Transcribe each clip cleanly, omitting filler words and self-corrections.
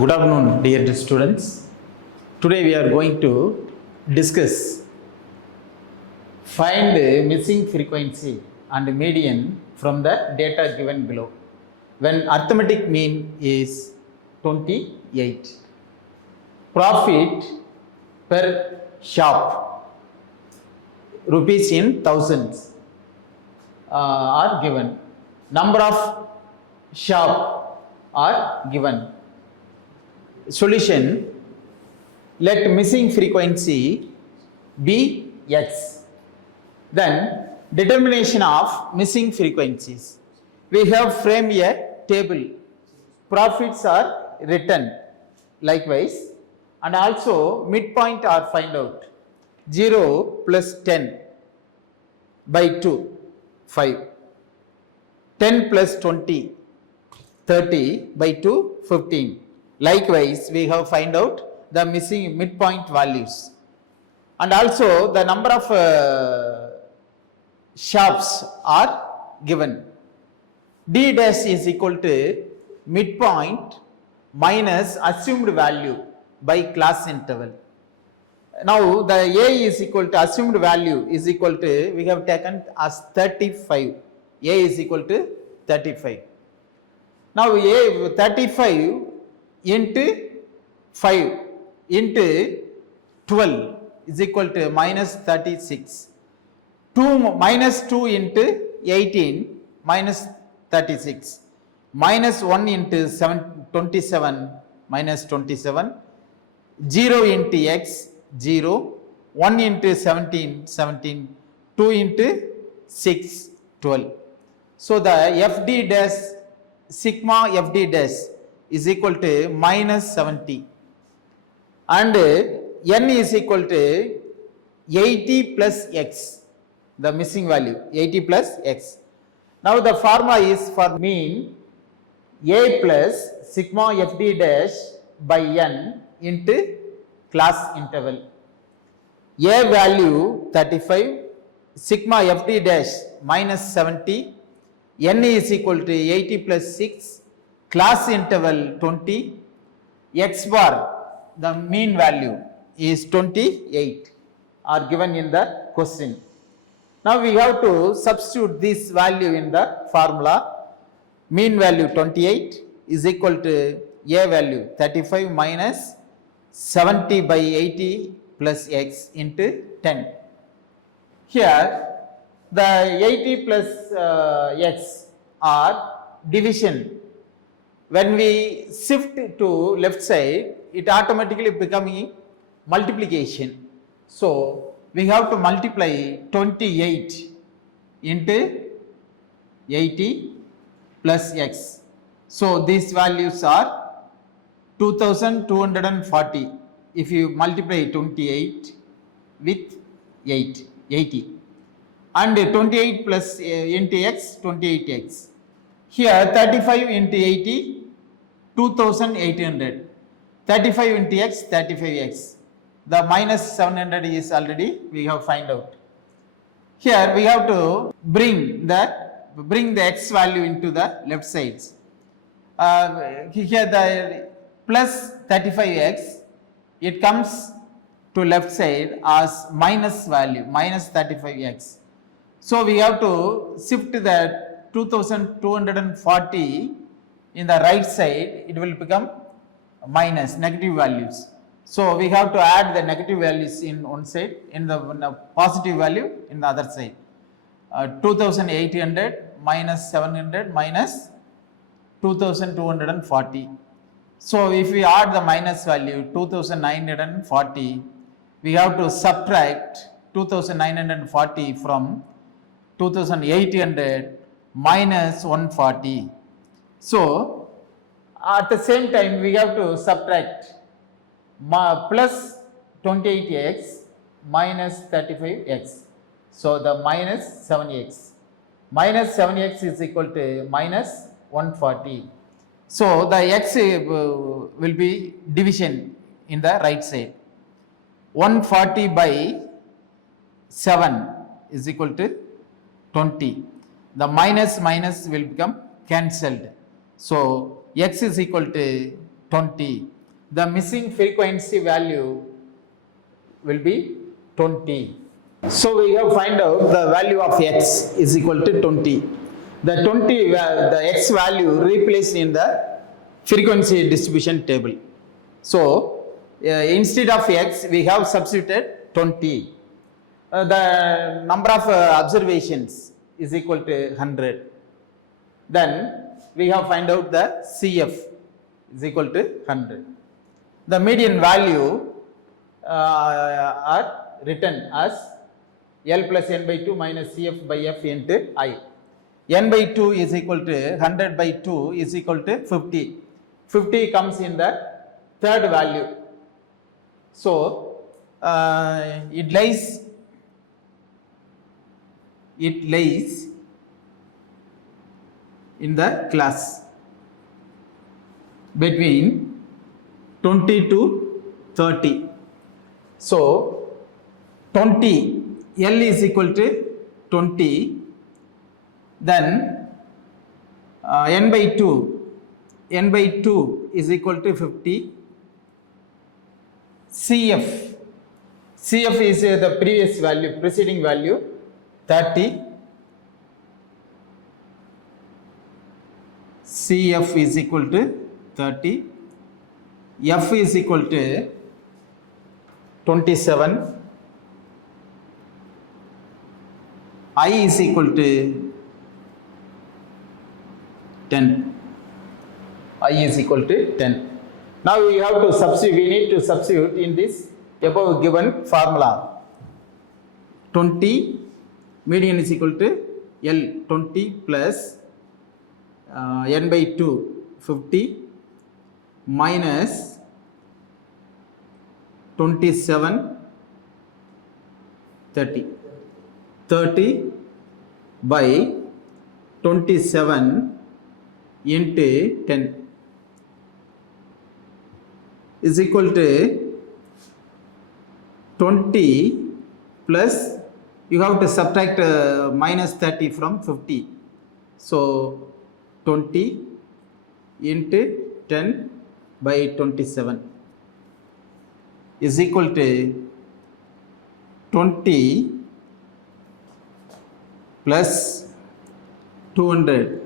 Good afternoon, dear students. Today we are going to discuss find missing frequency and median from the data given below. When arithmetic mean is 28, profit per shop rupees in thousands are given. Number of shop are given. Solution: let missing frequency be x. Then determination of missing frequencies. We have framed a table. Profits are written likewise, and also midpoint are find out. 0 plus 10 by 2, 5. 10 plus 20, 30 by 2, 15. Likewise, we have find out the missing midpoint values, and also the number of shops are given. D dash is equal to midpoint minus assumed value by class interval. Now the A is equal to assumed value is equal to, we have taken as 35. A is equal to 35. Now A 35 into 5 into 12 is equal to minus 36. 2 minus 2 into 18 minus 36. Minus 1 into 27 minus 27. 0 into x 0. 1 into 17. 2 into 6 12. So the FD dash sigma FD dash is equal to minus 70, and n is equal to 80 plus x, the missing value 80 plus x. Now the formula is for mean a plus sigma fd dash by n into class interval. A value 35, sigma fd dash minus 70, n is equal to 80 plus 6, class interval 20, x bar, the mean value is 28, are given in the question. Now we have to substitute this value in the formula. Mean value 28 is equal to a value 35 minus 70 by 80 plus x into 10. Here the 80 plus x are division. When we shift to left side, it automatically becoming multiplication. So we have to multiply 28 into 80 plus x. So these values are 2240 if you multiply 28 with 80. And 28 plus into x, 28x. Here 35 into 80, 2800. 35 into x, 35x. The minus 700 is already we have find out. Here we have to bring the x value into the left sides. Here the plus 35x, it comes to left side as minus value, minus 35x. So we have to shift that 2240 in the right side, it will become minus negative values. So we have to add the negative values in one side, in the positive value in the other side. 2800 minus 700 minus 2240. So if we add the minus value 2940, we have to subtract 2940 from 2800 minus 140. So at the same time we have to subtract plus 28x minus 35x. So the minus 7x. Minus 7x is equal to minus 140. So the x will be division in the right side. 140 by 7 is equal to 20. The minus will become cancelled. So x is equal to 20. The missing frequency value will be 20. So we have find out the value of x is equal to 20. The 20, the x value replaced in the frequency distribution table. So instead of x, we have substituted 20. The number of observations is equal to 100. Then we have find out the CF is equal to 100. The median value are written as L plus n by 2 minus CF by F into I. N by 2 is equal to 100 by 2 is equal to 50. 50 comes in the third value. So it lies in the class between 20 to 30. So 20, L is equal to 20, then n by 2 is equal to 50. CF is the previous value, preceding value, 30. CF is equal to 30. F is equal to 27. I is equal to 10. I is equal to 10. Now we have to substitute, we need to substitute in this above given formula. 20, median is equal to L, 20 plus n by 2, 50 minus 27, 30. 30 by 27 into 10 is equal to 20 plus, you have to subtract minus 30 from 50. So 20 into 10 by 27 is equal to 20 plus 200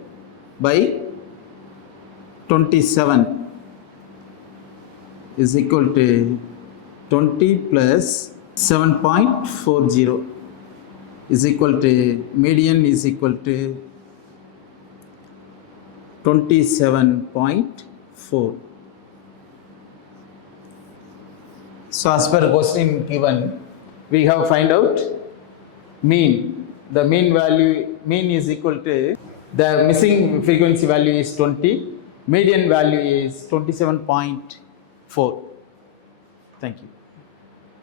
by 27 is equal to 20 plus 7.40 is equal to, median is equal to 27.4. So as per question given, we have find out mean. The mean value, mean is equal to, the missing frequency value is 20, median value is 27.4. Thank you.